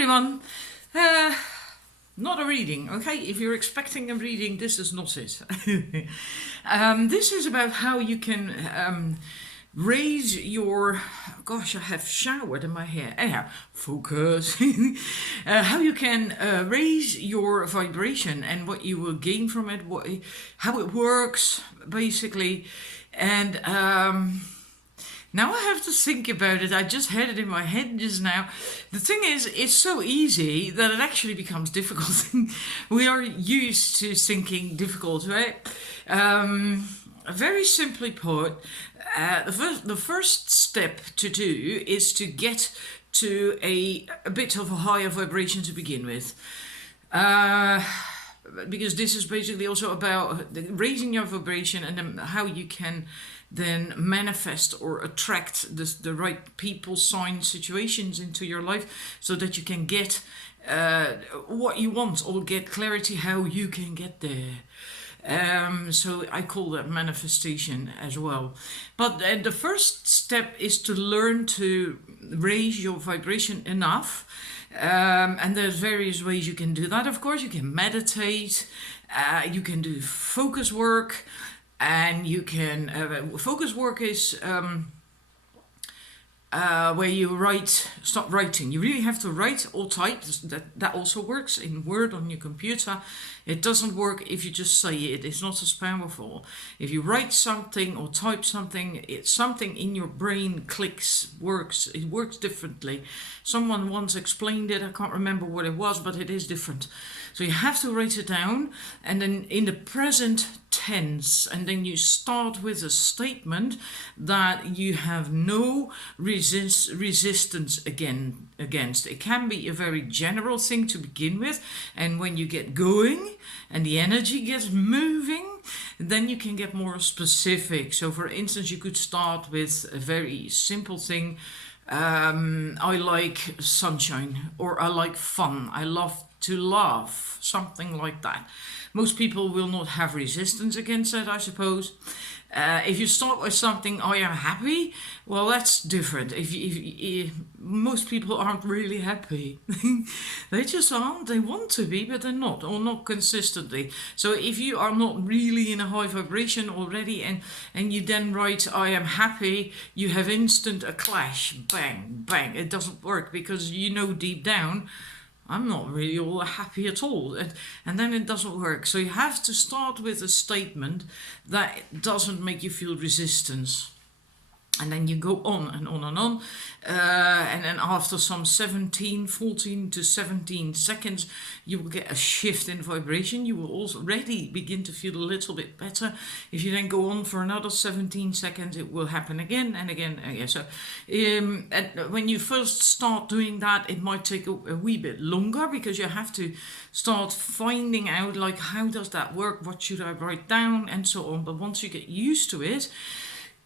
everyone. Uh, Not a reading, okay? If you're expecting a reading, this is not it. This is about how you can raise your... Gosh, I have showered in my hair. Anyhow, focus. How you can raise your vibration and what you will gain from it, how it works, basically. And... now I have to think about it. I just had it in my head just now. The thing is, it's so easy that it actually becomes difficult. We are used to thinking difficult, right? Very simply put, the first step to do is to get to a bit of a higher vibration to begin with. Because this is basically also about raising your vibration and then how you can then manifest or attract the right people, signs, situations into your life so that you can get what you want or get clarity how you can get there. So I call that manifestation as well. But the first step is to learn to raise your vibration enough. And there's various ways you can do that. Of course, you can meditate, you can do focus work, and you can... focus work is where you stop writing. You really have to write or type. That also works in Word on your computer. It doesn't work if you just say it. It's not as powerful. If you write something or type something, it's something in your brain clicks, works. It works differently. Someone once explained it. I can't remember what it was, but it is different. So you have to write it down, and then in the present tense, and then you start with a statement that you have no resistance against. It can be a very general thing to begin with, and when you get going and the energy gets moving, then you can get more specific. So for instance, you could start with a very simple thing. I like sunshine, or I like fun, I love to laugh, something like that. Most people will not have resistance against that, I suppose. If you start with something, I am happy, well, that's different. If most people aren't really happy. They just aren't. They want to be, but they're not, or not consistently. So if you are not really in a high vibration already, and you then write, I am happy, you have instant a clash. Bang, bang. It doesn't work, because you know deep down, I'm not really all happy at all. And then it doesn't work. So you have to start with a statement that doesn't make you feel resistance. And then you go on and on and on. And then after some 14 to 17 seconds, you will get a shift in vibration. You will already begin to feel a little bit better. If you then go on for another 17 seconds, it will happen again and again and again. So when you first start doing that, it might take a wee bit longer, because you have to start finding out, like, how does that work? What should I write down? And so on. But once you get used to it,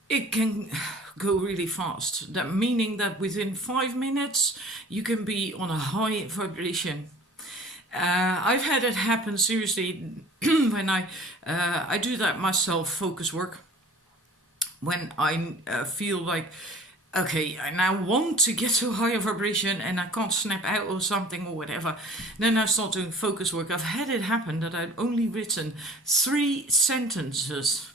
it can go really fast. That meaning that within 5 minutes, you can be on a high vibration. I've had it happen seriously when I do that myself, focus work. When I feel like, okay, I now want to get to a higher vibration and I can't snap out or something or whatever, then I start doing focus work. I've had it happen that I've only written 3 sentences.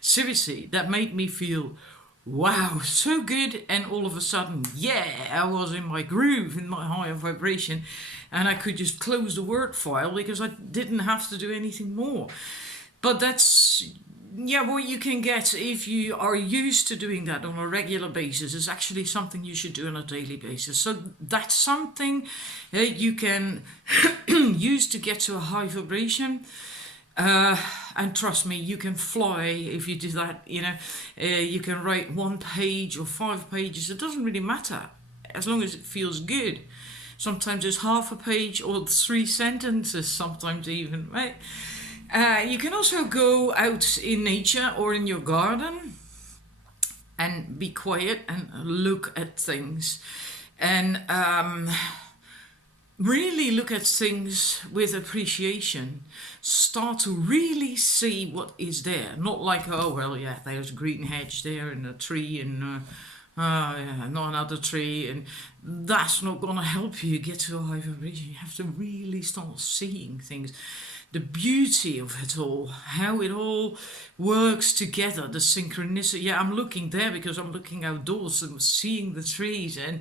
Seriously, that made me feel, wow, so good. And all of a sudden, yeah, I was in my groove, in my higher vibration, and I could just close the Word file because I didn't have to do anything more. But that's, yeah, what you can get if you are used to doing that on a regular basis is actually something you should do on a daily basis. So that's something you can use to get to a high vibration. And trust me, you can fly if you do that. You can write 1 page or 5 pages. It doesn't really matter, as long as it feels good. Sometimes it's half a page or 3 sentences, sometimes even, right? You can also go out in nature or in your garden and be quiet and look at things. And really look at things with appreciation. Start to really see what is there. Not like, oh, well, yeah, there's a green hedge there and a tree and Yeah, not another tree, and that's not gonna help you get to a high vibration. You have to really start seeing things, the beauty of it all, how it all works together, the synchronicity. Yeah, I'm looking there because I'm looking outdoors and seeing the trees, and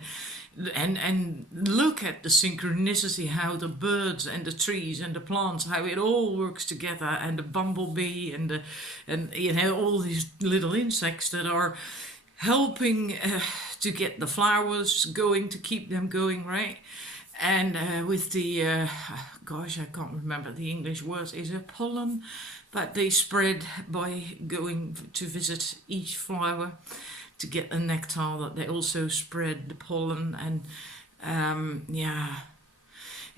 look at the synchronicity, how the birds and the trees and the plants, how it all works together, and the bumblebee and all these little insects that are helping to get the flowers going, to keep them going, right? And with the gosh, I can't remember the English word. Is it pollen? But they spread by going to visit each flower to get the nectar. That they also spread the pollen, and yeah,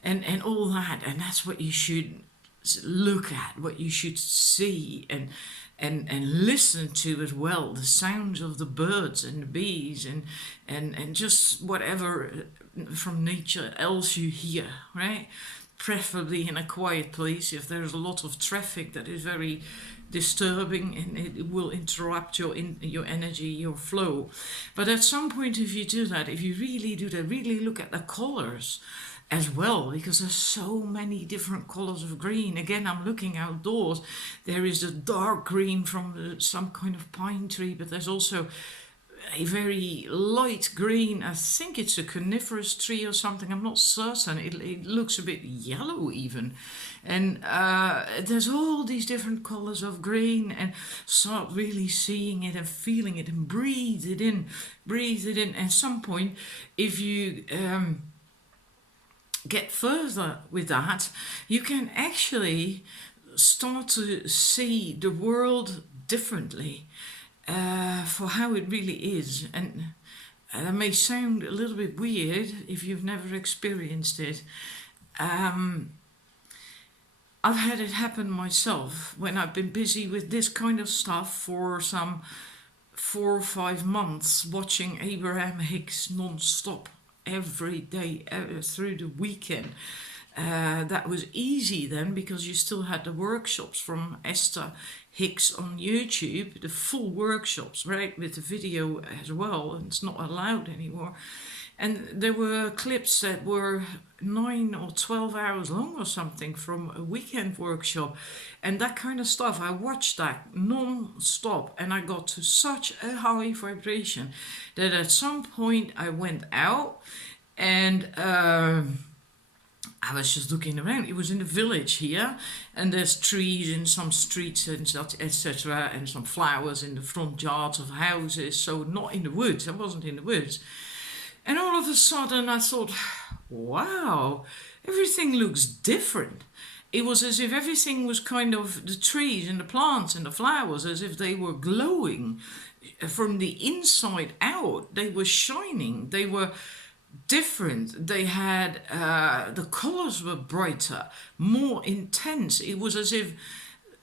and all that. And that's what you should look at, what you should see, and listen to as well, the sounds of the birds and the bees, and just whatever from nature else you hear, right? Preferably in a quiet place. If there's a lot of traffic, that is very disturbing, and it will interrupt your energy, your flow. But at some point, if you do that, if you really do that, really look at the colors as well, because there's so many different colors of green. Again, I'm looking outdoors. There is the dark green from some kind of pine tree, but there's also a very light green. I think it's a coniferous tree or something. I'm not certain. It looks a bit yellow even. And there's all these different colors of green, and start really seeing it and feeling it and breathe it in. Breathe it in. At some point, if you get further with that, you can actually start to see the world differently, for how it really is. And that may sound a little bit weird if you've never experienced it. I've had it happen myself when I've been busy with this kind of stuff for some 4 or 5 months, watching Abraham Hicks non-stop every day through the weekend. That was easy then, because you still had the workshops from Esther Hicks on YouTube, the full workshops, right, with the video as well, and it's not allowed anymore. And there were clips that were 9 or 12 hours long or something from a weekend workshop, and that kind of stuff. I watched that non-stop, and I got to such a high vibration that at some point I went out, and I was just looking around. It was in the village here, and there's trees in some streets and such, etc., and some flowers in the front yards of houses. So not in the woods. I wasn't in the woods. And all of a sudden I thought, wow, everything looks different. It was as if everything was kind of, the trees and the plants and the flowers, as if they were glowing from the inside out. They were shining. They were different. They had, the colors were brighter, more intense. It was as if,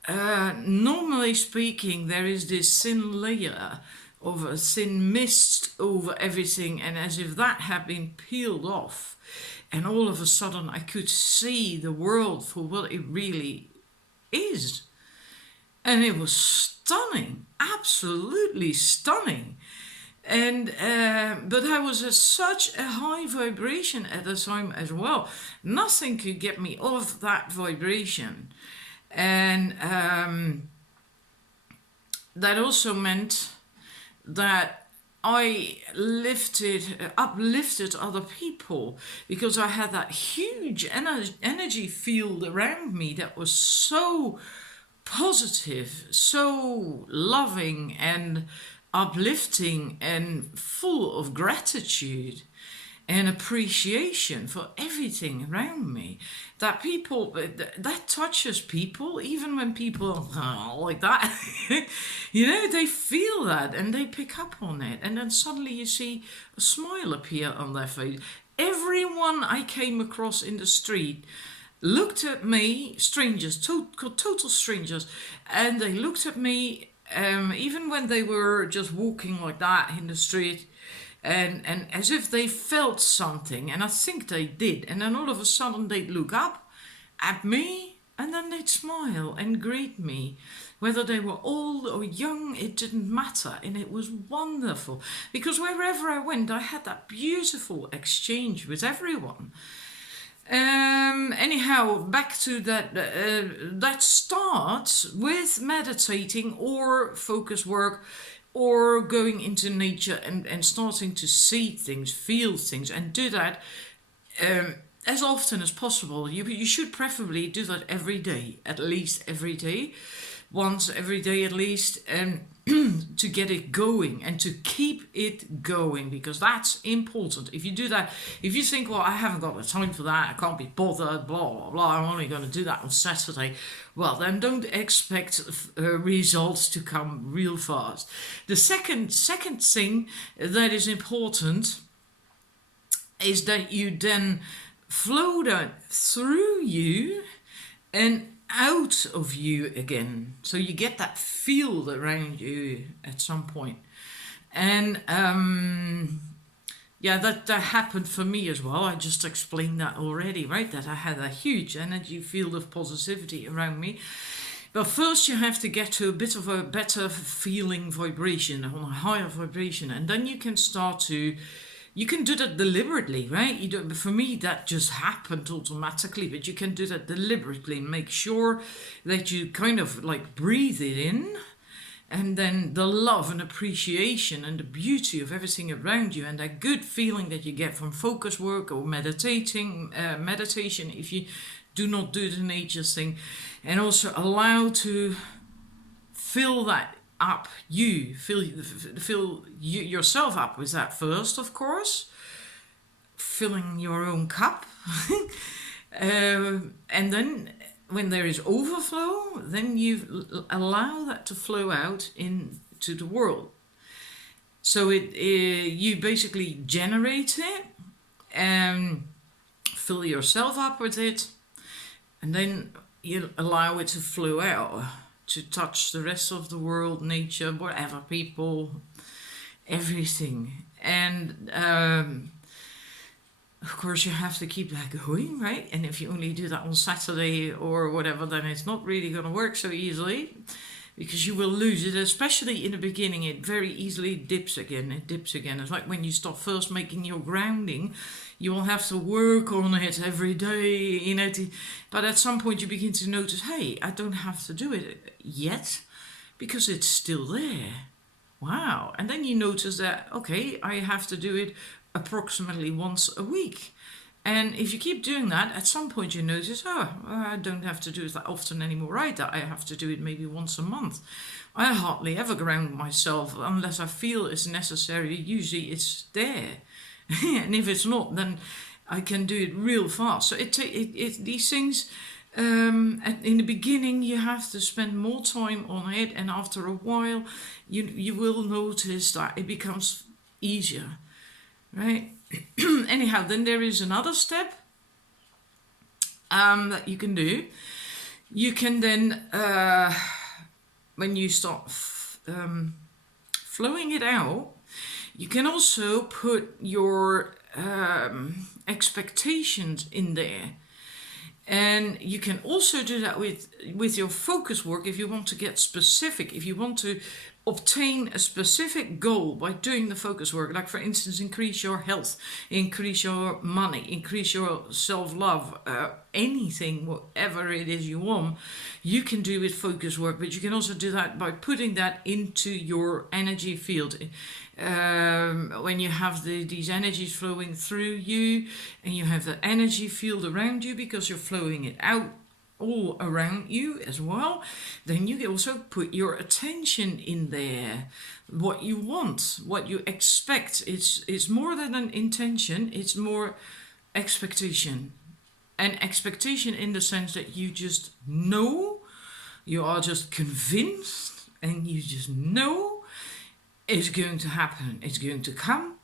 normally speaking, there is this thin layer of a thin mist over everything, and as if that had been peeled off, and all of a sudden I could see the world for what it really is. And it was stunning, absolutely stunning. And but I was at such a high vibration at the time as well. Nothing could get me off that vibration. And that also meant that I uplifted other people, because I had that huge energy field around me that was so positive, so loving and uplifting and full of gratitude and appreciation for everything around me. That people, that touches people, even when people are like that, they feel that and they pick up on it. And then suddenly you see a smile appear on their face. Everyone I came across in the street looked at me, strangers, total strangers, and they looked at me, even when they were just walking like that in the street, and as if they felt something, and I think they did. And then all of a sudden they'd look up at me, and then they'd smile and greet me Whether they were old or young, it didn't matter. And it was wonderful because wherever I went, I had that beautiful exchange with everyone. Anyhow, back to that. That starts with meditating or focus work or going into nature and starting to see things, feel things, and do that as often as possible. You should preferably do that every day, at least every day, once every day at least, and to get it going and to keep it going, because that's important. If you do that, if you think, well, I haven't got the time for that, I can't be bothered, blah blah blah, I'm only going to do that on Saturday, well, then don't expect results to come real fast. The second thing that is important is that you then flow that through you and out of you again, so you get that field around you at some point. And that happened for me as well. I just explained that already, right? That I had a huge energy field of positivity around me. But first you have to get to a bit of a better feeling vibration, on a higher vibration, and then you can start to, you can do that deliberately, right? You don't, for me, that just happened automatically, but you can do that deliberately. Make sure that you kind of like breathe it in, and then the love and appreciation and the beauty of everything around you, and that good feeling that you get from focus work or meditation, if you do not do the nature thing, and also allow to fill that up. You fill yourself up with that first, of course, filling your own cup. And then when there is overflow, then you allow that to flow out into the world. So you basically generate it and fill yourself up with it, and then you allow it to flow out, to touch the rest of the world, nature, whatever, people, everything. And of course you have to keep that going, right? And if you only do that on Saturday or whatever, then it's not really going to work so easily, because you will lose it, especially in the beginning. It very easily dips again. It's like when you start first making your grounding, you will have to work on it every day, but at some point you begin to notice, hey, I don't have to do it yet because it's still there. Wow. And then you notice that, okay, I have to do it approximately once a week. And if you keep doing that, at some point you notice, I don't have to do it that often anymore either. I have to do it maybe once a month. I hardly ever ground myself unless I feel it's necessary. Usually it's there. And if it's not, then I can do it real fast. So these things, in the beginning you have to spend more time on it, and after a while you will notice that it becomes easier, right? Anyhow, then there is another step that you can do. You can then, when you start flowing it out, you can also put your expectations in there. And you can also do that with your focus work if you want to get specific, if you want to obtain a specific goal by doing the focus work, like for instance, increase your health, increase your money, increase your self-love, anything, whatever it is you want, you can do with focus work. But you can also do that by putting that into your energy field. When you have these energies flowing through you, and you have the energy field around you because you're flowing it out all around you as well, then you can also put your attention in there, what you want, what you expect. It's more than an intention, it's more expectation. And expectation in the sense that you just know, you are just convinced, and you just know it's going to happen, it's going to come,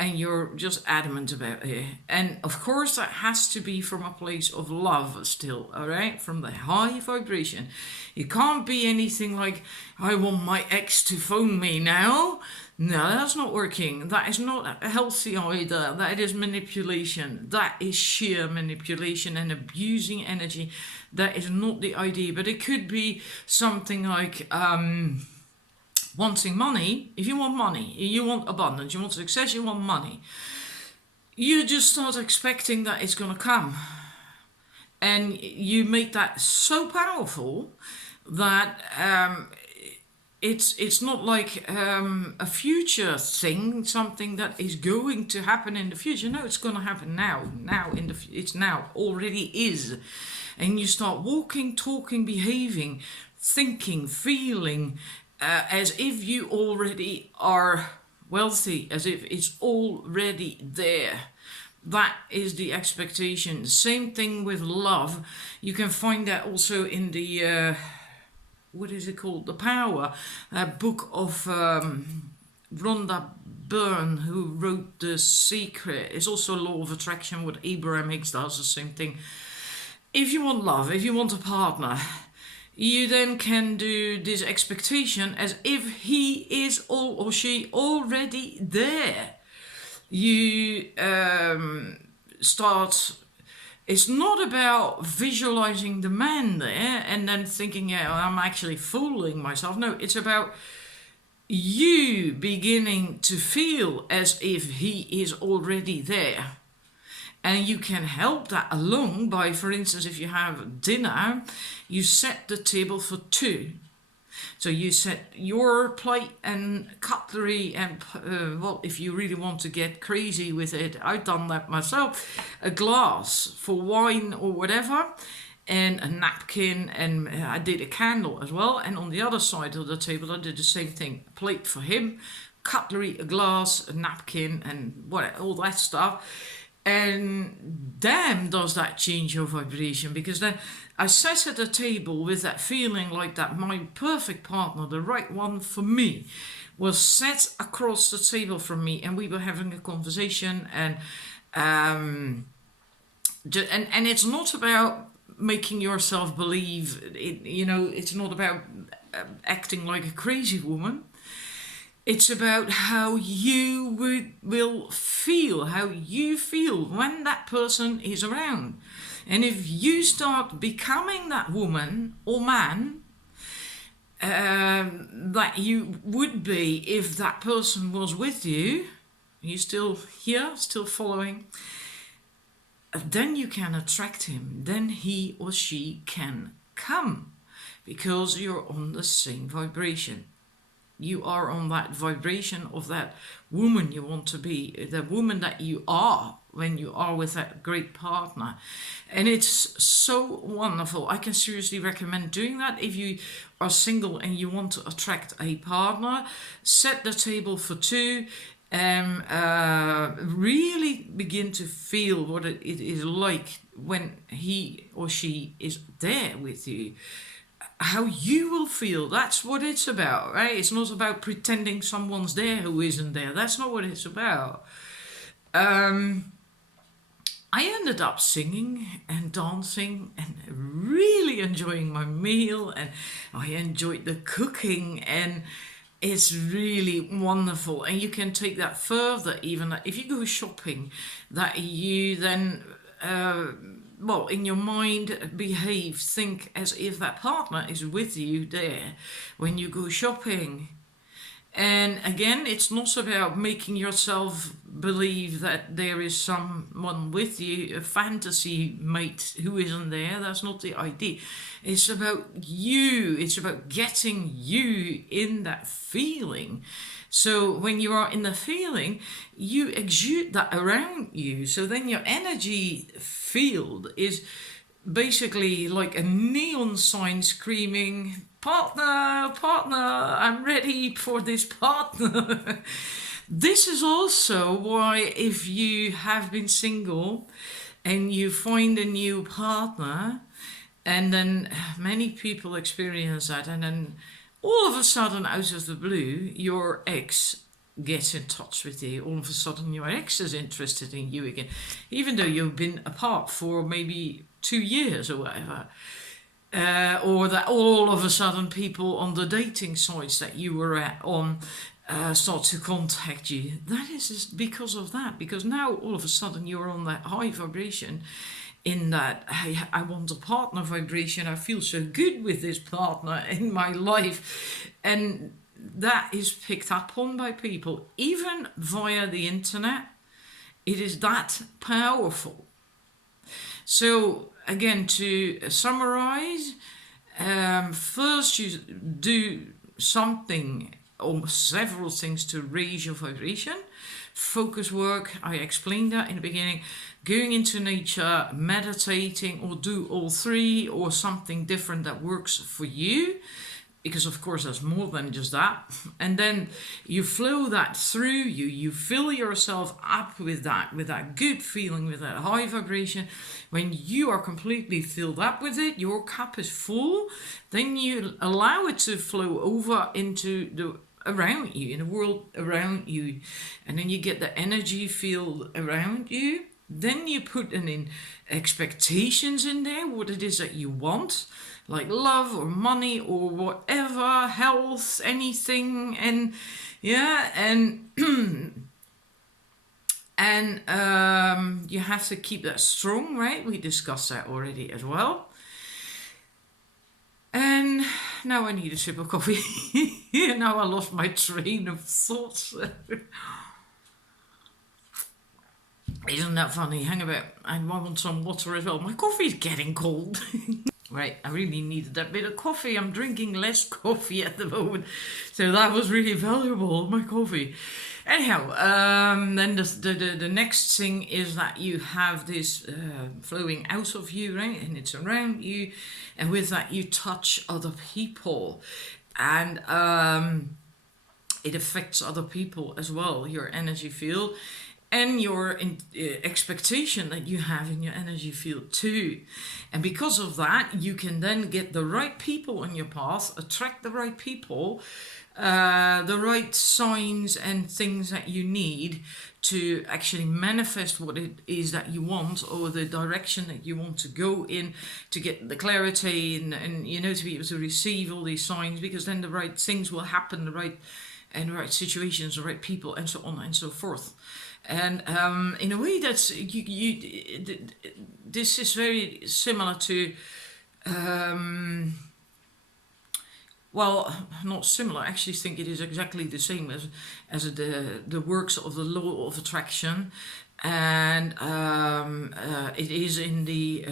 and you're just adamant about it. And of course that has to be from a place of love still, all right? From the high vibration. It can't be anything like, I want my ex to phone me now. No, that's not working. That is not healthy either. That is manipulation. That is sheer manipulation and abusing energy. That is not the idea. But it could be something like wanting money. If you want money, you want abundance, you want success, you want money. You just start expecting that it's going to come. And you make that so powerful that it's not like a future thing, something that is going to happen in the future. No, it's going to happen now. It's now already is, and you start walking, talking, behaving, thinking, feeling as if you already are wealthy, as if it's already there. That is the expectation. Same thing with love. You can find that also in the what is it called? The Power book of Rhonda Byrne, who wrote The Secret. It's also Law of Attraction. What Abraham Hicks does the same thing. If you want love, if you want a partner, you then can do this expectation as if he is all or she already there. You start. It's not about visualizing the man there and then thinking, yeah, I'm actually fooling myself. No, it's about you beginning to feel as if he is already there. And you can help that along by, for instance, if you have dinner, you set the table for two. So you set your plate and cutlery and, well, if you really want to get crazy with it, I've done that myself, a glass for wine or whatever, and a napkin, and I did a candle as well. And on the other side of the table, I did the same thing, a plate for him, cutlery, a glass, a napkin, and what, all that stuff. And damn, does that change your vibration, because then I sat at the table with that feeling like that my perfect partner, the right one for me, was sat across the table from me, and we were having a conversation, and it's not about making yourself believe it, it's not about acting like a crazy woman. It's about how you will feel, how you feel when that person is around. And if you start becoming that woman or man that you would be if that person was with you, you still here, still following, then you can attract him. Then he or she can come because you're on the same vibration. You are on that vibration of that woman you want to be, the woman that you are when you are with that great partner. And it's so wonderful. I can seriously recommend doing that. If you are single and you want to attract a partner, set the table for two and really begin to feel what it is like when he or she is there with you. How you will feel, that's what it's about, right? It's not about pretending someone's there who isn't there. That's not what it's about. I ended up singing and dancing and really enjoying my meal, and I enjoyed the cooking, and it's really wonderful. And you can take that further, even if you go shopping, that you then in your mind, think as if that partner is with you there when you go shopping. And again, it's not about making yourself believe that there is someone with you, a fantasy mate who isn't there. That's not the idea. It's about you. It's about getting you in that feeling. So when you are in the feeling, you exude that around you. So then your energy field is basically like a neon sign screaming, partner, partner, I'm ready for this partner. This is also why if you have been single and you find a new partner, and then many people experience that, and then all of a sudden, out of the blue, your ex gets in touch with you. All of a sudden, your ex is interested in you again, even though you've been apart for maybe 2 years or whatever. Or that all of a sudden people on the dating sites that you were on start to contact you, that is just because of that. Because now all of a sudden you're on that high vibration, in that I want a partner vibration. I feel so good with this partner in my life. And that is picked up on by people, even via the internet. It is that powerful. So, again, to summarize, first you do something or several things to raise your vibration. Focus work, I explained that in the beginning. Going into nature, meditating, or do all three, or something different that works for you. Because of course there's more than just that. And then you flow that through you. You fill yourself up with that good feeling, with that high vibration. When you are completely filled up with it, your cup is full, then you allow it to flow over into the around you, in the world around you. And then you get the energy field around you. Then you put in expectations in there, what it is that you want, like love or money or whatever, health, anything, and yeah, and and you have to keep that strong, right? We discussed that already as well. And now I need a sip of coffee. Now I lost my train of thoughts. Isn't that funny? Hang about. I want some water as well. My coffee's getting cold. Right, I really needed that bit of coffee. I'm drinking less coffee at the moment. So that was really valuable, my coffee. Anyhow, then the next thing is that you have this flowing out of you, right? And it's around you. And with that, you touch other people. And it affects other people as well, your energy field. And your expectation that you have in your energy field too. And because of that, you can then get the right people on your path, attract the right people, the right signs and things that you need to actually manifest what it is that you want, or the direction that you want to go in, to get the clarity and you know, to be able to receive all these signs, because then the right things will happen, the right situations, the right people, and so on and so forth. And in a way, that's this is very similar to, well, not similar. I actually think it is exactly the same as the works of the law of attraction, and it is in the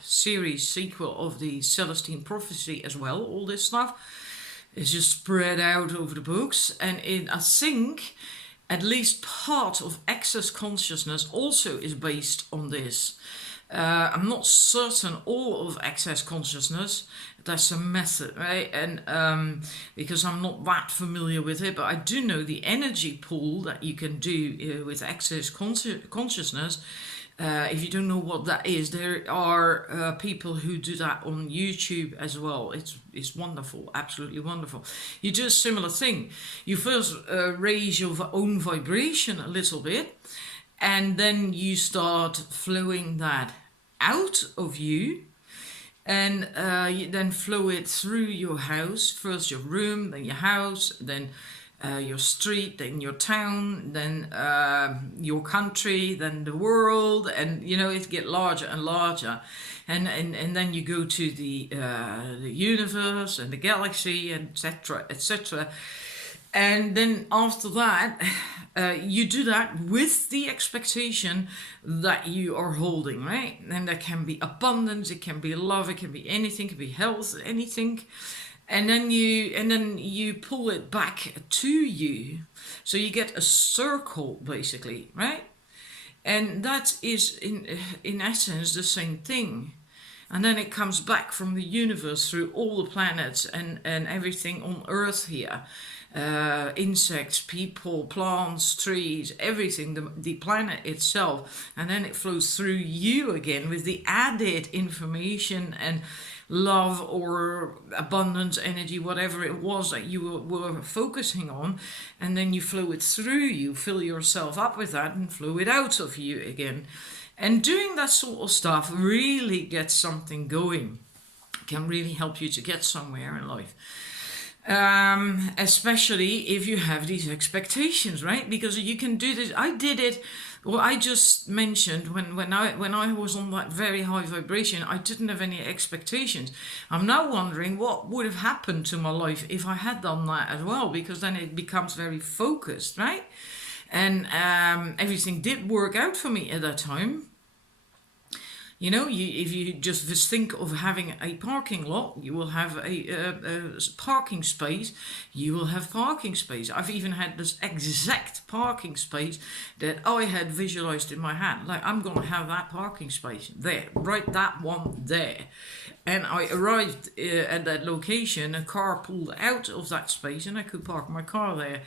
series sequel of the Celestine Prophecy as well. All this stuff is just spread out over the books, and I think at least part of Access Consciousness also is based on this. I'm not certain all of Access Consciousness. That's a method, right? And because I'm not that familiar with it, but I do know the energy pool that you can do with Access Consciousness. If you don't know what that is, there are people who do that on YouTube as well. It's wonderful, absolutely wonderful. You do a similar thing. You first raise your own vibration a little bit, and then you start flowing that out of you, and you then flow it through your house. First your room, then your house, then your street, then your town, then your country, then the world, and you know, it gets larger and larger, and then you go to the universe and the galaxy, etc., etc. And then after that, you do that with the expectation that you are holding, right? And that can be abundance, it can be love, it can be anything, it can be health, anything. And then you pull it back to you, so you get a circle basically, right? And that is in essence the same thing. And then it comes back from the universe through all the planets and everything on Earth here. Insects, people, plants, trees, everything, the planet itself. And then it flows through you again with the added information and love or abundance, energy, whatever it was that you were focusing on. And then you flow it through you, fill yourself up with that and flow it out of you again. And doing that sort of stuff really gets something going. Can really help you to get somewhere in life. Especially if you have these expectations, right? Because you can do this. I did it. Well, I just mentioned when I was on that very high vibration, I didn't have any expectations. I'm now wondering what would have happened to my life if I had done that as well, because then it becomes very focused, right? And everything did work out for me at that time. You know, if you just think of having a parking lot, you will have a parking space. You will have parking space. I've even had this exact parking space that I had visualized in my head. Like, I'm going to have that parking space there, right, that one there. And I arrived at that location, a car pulled out of that space, and I could park my car there.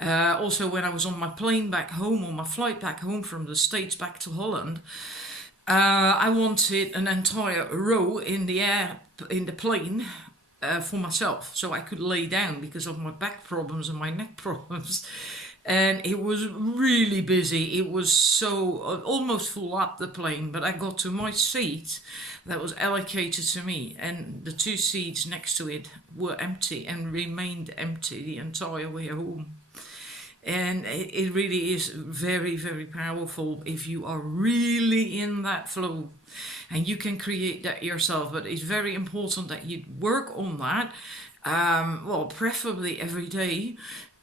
Also, when I was on my plane back home, on my flight back home from the States back to Holland, I wanted an entire row in the air, in the plane, for myself, so I could lay down because of my back problems and my neck problems. And it was really busy. It was so almost full up the plane, but I got to my seat that was allocated to me, and the two seats next to it were empty and remained empty the entire way home. And it really is very, very powerful if you are really in that flow, and you can create that yourself. But it's very important that you work on that, well, preferably every day,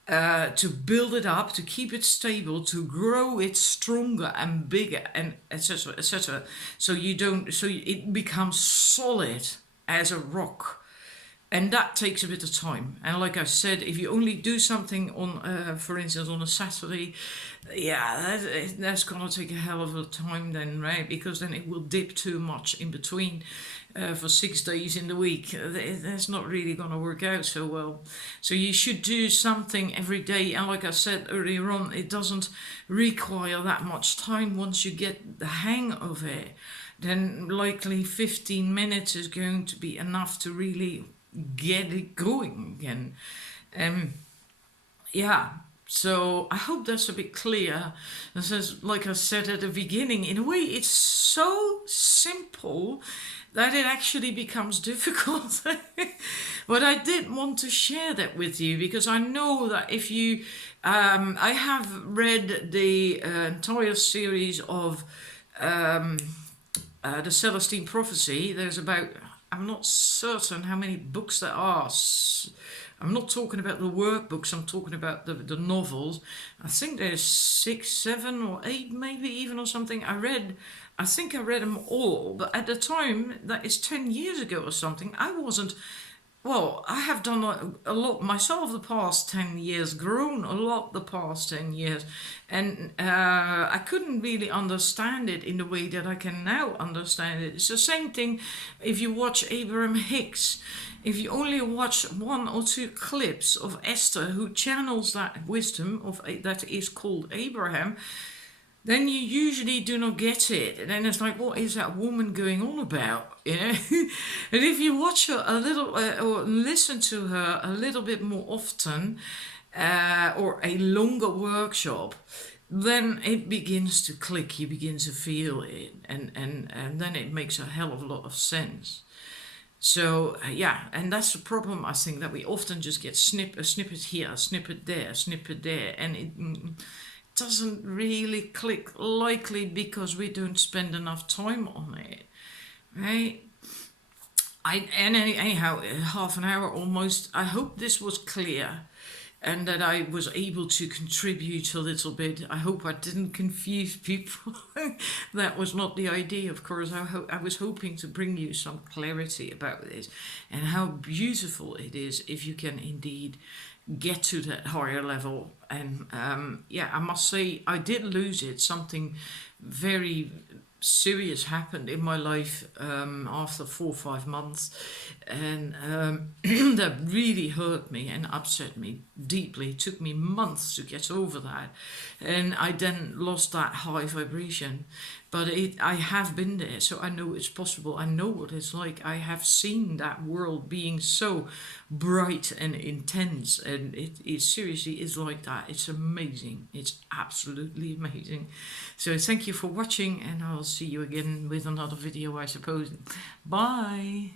to build it up, to keep it stable, to grow it stronger and bigger, and etc. etc. So you don't, so it becomes solid as a rock. And that takes a bit of time. And like I said, if you only do something on, for instance, on a Saturday, yeah, that's gonna take a hell of a time then, right? Because then it will dip too much in between for 6 days in the week. That's not really gonna work out so well. So you should do something every day. And like I said earlier on, it doesn't require that much time once you get the hang of it. Then likely 15 minutes is going to be enough to really get it going again. Yeah, so I hope that's a bit clear. And says, like I said at the beginning, in a way it's so simple that it actually becomes difficult. But I did want to share that with you because I know that if you I have read the entire series of the Celestine Prophecy. There's about, I'm not certain how many books there are. I'm not talking about the workbooks, I'm talking about the novels. I think there's 6, 7 or 8 maybe even or something. I think I read them all, but at the time, that is 10 years ago or something, I wasn't, well, I have done a lot myself the past 10 years, grown a lot the past 10 years, and I couldn't really understand it in the way that I can now understand it. It's the same thing if you watch Abraham Hicks. If you only watch 1 or 2 clips of Esther, who channels that wisdom of that is called Abraham, then you usually do not get it. And then it's like, what is that woman going on about? You know? And if you watch her a little, or listen to her a little bit more often, or a longer workshop, then it begins to click, you begin to feel it, and then it makes a hell of a lot of sense. So yeah, and that's the problem, I think, that we often just get a snippet here, a snippet there, and it doesn't really click, likely because we don't spend enough time on it, right? Anyhow, half an hour almost. I hope this was clear and that I was able to contribute a little bit. I hope I didn't confuse people. That was not the idea, of course. I was hoping to bring you some clarity about this and how beautiful it is if you can indeed get to that higher level. And yeah, I must say I did lose it. Something very serious happened in my life after 4 or 5 months, and that really hurt me and upset me deeply. It took me months to get over that, and I then lost that high vibration. But I have been there, so I know it's possible. I know what it's like. I have seen that world being so bright and intense, and it seriously is like that. It's amazing. It's absolutely amazing. So thank you for watching, and I'll see you again with another video, I suppose. Bye.